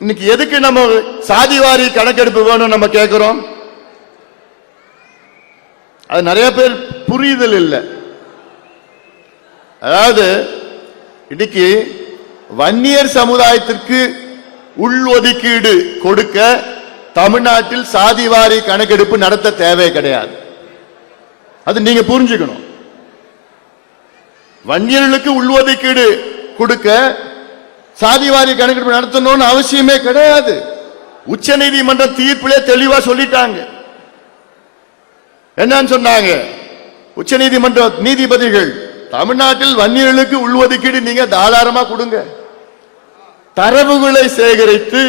இன்னைக்கு எதுக்கு நம்ம சாதிவாரி கணக்கெடுப்பு வேணும் நம்ம கேட்கிறோம் அது நிறைய பேர் புரிதல் இல்லை. அதாவது இன்னைக்கு வன்னியர் சமுதாயத்திற்கு உள் ஒதுக்கீடு கொடுக்க தமிழ்நாட்டில் சாதிவாரி கணக்கெடுப்பு நடத்த தேவை கிடையாது. அது நீங்க புரிஞ்சுக்கணும். வன்னியர்களுக்கு உள்ஒதுக்கீடு கொடுக்க சாதிவாரி கணக்கெடுப்பு நடத்தணும்னு அவசியமே கிடையாது. உச்ச நீதிமன்ற தீர்ப்பிலே தெளிவா சொல்லிட்டாங்க. என்னன்னு சொன்னாங்க? உச்ச நீதிமன்ற நீதிபதிகள் தமிழ்நாட்டில் வன்னியர்களுக்கு உள்ஒதுக்கீடு நீங்க தாராளமா கொடுங்க. தரவுகளை சேகரித்து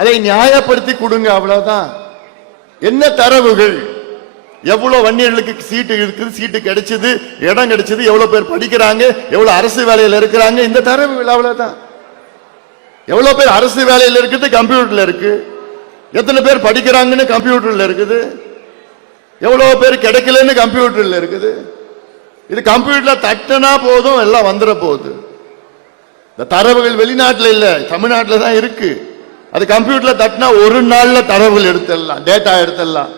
அதை நியாயப்படுத்தி கொடுங்க அவ்வளவுதான். என்ன தரவுகள்? எவ்வளவு வன்னியர்களுக்கு சீட்டு இருக்குது சீட்டு கிடைச்சது இடம் கிடைச்சது எவ்வளவு பேர் படிக்கிறாங்க எவ்வளவு அரசு வேலையில் இருக்கிறாங்க இந்த தரவுகள் அவ்வளவுதான். எவ்வளோ பேர் அரசு வேலையில் இருக்குது கம்ப்யூட்டரில் இருக்கு. எத்தனை பேர் படிக்கிறாங்கன்னு கம்ப்யூட்டரில் இருக்குது. எவ்வளோ பேர் கிடைக்கலன்னு கம்ப்யூட்டரில் இருக்குது. இது கம்ப்யூட்டரில் தட்டினா போதும் எல்லாம் வந்துட போகுது. இந்த தரவுகள் வெளிநாட்டில் இல்லை தமிழ்நாட்டில் தான் இருக்கு. அது கம்ப்யூட்டரில் தட்டினா ஒரு நாளில் தரவுகள் எடுத்துடலாம் டேட்டா எடுத்துடலாம்.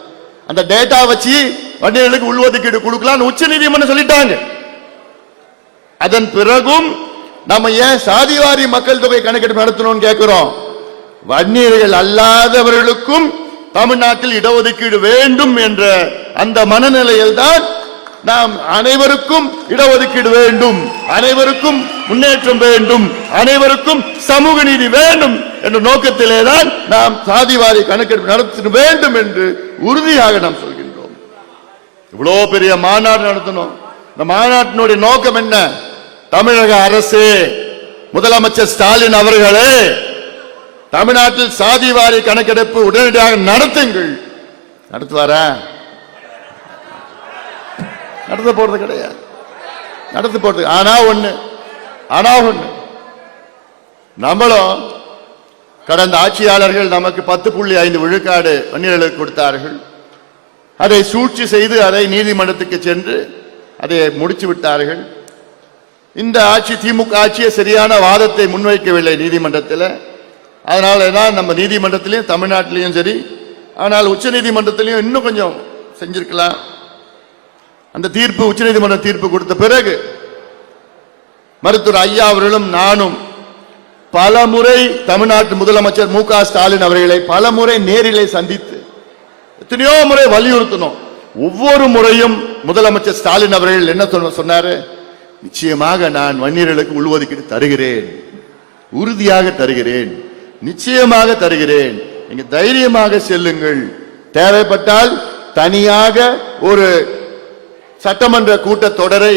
அந்த டேட்டா வச்சு வண்டிகளுக்கு உள்ஒதுக்கீடு கொடுக்கலாம்னு உச்ச நீதிமன்றம் சொல்லிட்டாங்க. அதன் பிறகும் நம்ம ஏன் சாதிவாரி மக்கள் தொகை கணக்கெடுப்பு நடத்தணும்னு கேட்கிறோம் வன்னியர்கள் அல்லாதவர்களுக்கும் தமிழ்நாட்டில் இடஒதுக்கீடு வேண்டும் என்ற அந்த மனநிலையில் தான் நாம் அனைவருக்கும் இடஒதுக்கீடு வேண்டும் அனைவருக்கும் முன்னேற்றம் வேண்டும் அனைவருக்கும் சமூக நீதி வேண்டும் என்ற நோக்கத்திலே தான் நாம் சாதிவாரி கணக்கெடுப்பு நடத்த வேண்டும் என்று உறுதியாக நாம் சொல்கின்றோம். இவ்வளோ பெரிய மாநாடு நடத்தணும். இந்த மாநாட்டினுடைய நோக்கம் என்ன? தமிழக அரசு முதலமைச்சர் ஸ்டாலின் அவர்களே தமிழ்நாட்டில் சாதிவாரி கணக்கெடுப்பு உடனடியாக நடத்துங்கள். நடத்துவாரா? நடத்த போறது கிடையாது. நடத்த போறது ஆனா ஒண்ணு ஆனா ஒண்ணு. நம்மளும் கடந்த ஆட்சியாளர்கள் நமக்கு பத்து புள்ளி ஐந்து விழுக்காடு வன்னியர்களுக்கு கொடுத்தார்கள். அதை சூழ்ச்சி செய்து அதை நீதிமன்றத்துக்கு சென்று அதை முடிச்சு விட்டார்கள். இந்த ஆட்சி திமுக ஆட்சியை சரியான வாதத்தை முன்வைக்கவில்லை நீதிமன்றத்தில். அதனால தான் நம்ம நீதிமன்றத்திலையும் தமிழ்நாட்டிலையும் சரி ஆனால் உச்ச நீதிமன்றத்திலையும் இன்னும் கொஞ்சம் செஞ்சிருக்கலாம். அந்த தீர்ப்பு உச்சநீதிமன்ற தீர்ப்பு கொடுத்த பிறகு மருத்துவர் ஐயா அவர்களும் நானும் பல முறை தமிழ்நாட்டு முதலமைச்சர் மு க ஸ்டாலின் அவர்களை பல முறை நேரிலே சந்தித்து எத்தனையோ முறை வலியுறுத்தணும் ஒவ்வொரு முறையும் முதலமைச்சர் ஸ்டாலின் அவர்கள் என்ன சொன்ன- சொன்னாரு? நிச்சயமாக நான் வன்னியர்களுக்கு உள்ஒதுக்கீடு தருகிறேன். உறுதியாக தருகிறேன். நிச்சயமாக தருகிறேன். நீங்க தைரியமாக செல்லுங்கள். தேவைப்பட்டால் தனியாக ஒரு சட்டமன்ற கூட்டத்தொடரை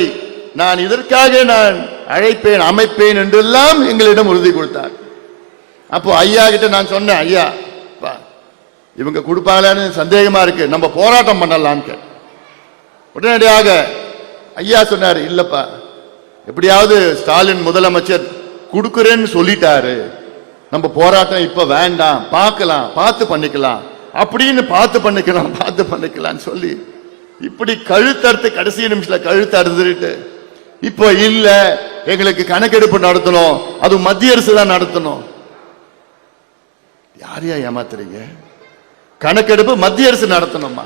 நான் இதற்காக நான் அழைப்பேன் அமைப்பேன் என்றெல்லாம் எங்களிடம் உறுதி கொடுத்தார். அப்போ ஐயா கிட்ட நான் சொன்னேன் ஐயா இவங்க கொடுப்பாங்களான்னு சந்தேகமா இருக்கு. நம்ம போராட்டம் பண்ணலான்னு உடனடியாக ஐயா சொன்னார் இல்லப்பா எப்படியாவது ஸ்டாலின் முதலமைச்சர் கொடுக்குறேன்னு சொல்லிட்டாரு. நம்ம போராட்டம் இப்ப வேண்டாம் பார்க்கலாம் பார்த்து பண்ணிக்கலாம். அப்படின்னு பார்த்து பண்ணிக்கலாம் பார்த்து பண்ணிக்கலாம்னு சொல்லி இப்படி கழுத்தறுத்து கடைசி நிமிஷத்துல கழுத்து அறுத்துட்டு இப்போ இல்ல எங்களுக்கு கணக்கெடுப்பு நடத்தணும் அது மத்திய அரசு தான் நடத்தணும். யாரையா ஏமாத்துறீங்க? கணக்கெடுப்பு மத்திய அரசு நடத்தணுமா?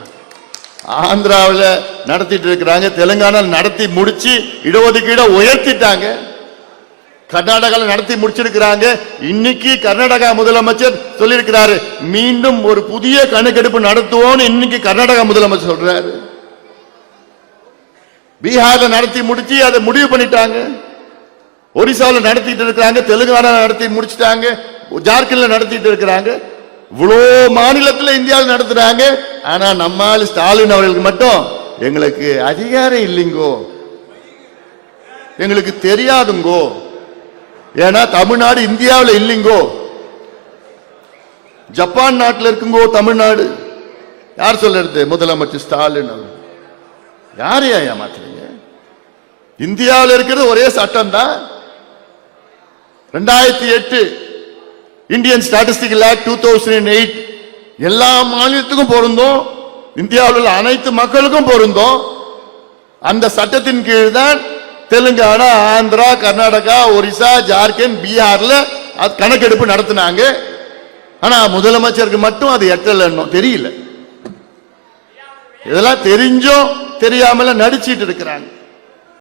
ஆந்திராவில் நடத்திட்டு இருக்கிறாங்க தெலுங்கானா நடத்தி முடிச்சு இடஒதுக்கீடை உயர்த்திட்டாங்க. கர்நாடகாவில் நடத்தி முடிச்சிருக்கிறாங்க. இன்னைக்கு கர்நாடகா முதலமைச்சர் சொல்லியிருக்கிறாரு மீண்டும் ஒரு புதிய கணக்கெடுப்பு நடத்துவோம்னு இன்னைக்கு கர்நாடகா முதலமைச்சர் சொல்றாரு. பீகார்ல நடத்தி முடிச்சு அதை முடிவு பண்ணிட்டாங்க. ஒரிசாவில் நடத்திட்டு இருக்கிறாங்க தெலுங்கானா நடத்தி முடிச்சிட்டாங்க ஜார்க்கண்ட்ல நடத்திட்டு இருக்கிறாங்க. இவ்வளோ மாநிலத்தில் இந்தியாவில் நடத்துறாங்க. ஆனா நம்மால் ஸ்டாலின் அவர்களுக்கு மட்டும் எங்களுக்கு அதிகாரம் இல்லைங்கோ. எங்களுக்கு தெரியாதுங்கோ. ஏன்னா தமிழ்நாடு இந்தியாவில் இல்லைங்கோ. ஜப்பான் நாட்டில் இருக்குங்கோ தமிழ்நாடு. யார் சொல்றது? முதலமைச்சர் ஸ்டாலின் அவர் யாரையா ஏமாத்துறீங்க? இந்தியாவில் இருக்கிறது ஒரே சட்டம் தான் ரெண்டாயிரத்தி எட்டு Indian statistical act two thousand eight எல்லா மாநிலத்துக்கும் பொருந்தும். இந்தியாவில் உள்ள அனைத்து மக்களுக்கும் பொருந்தும். அந்த சட்டத்தின் கீழ் தான் தெலுங்கானா ஆந்திரா கர்நாடகா ஒரிசா ஜார்க்கண்ட் பீகார்ல அது கணக்கெடுப்பு நடத்தினாங்க. ஆனா முதலமைச்சருக்கு மட்டும் அது எட்டலன்னு தெரியல. இதெல்லாம் தெரிஞ்சும் தெரியாமல நடிச்சிட்டு இருக்கிறாங்க.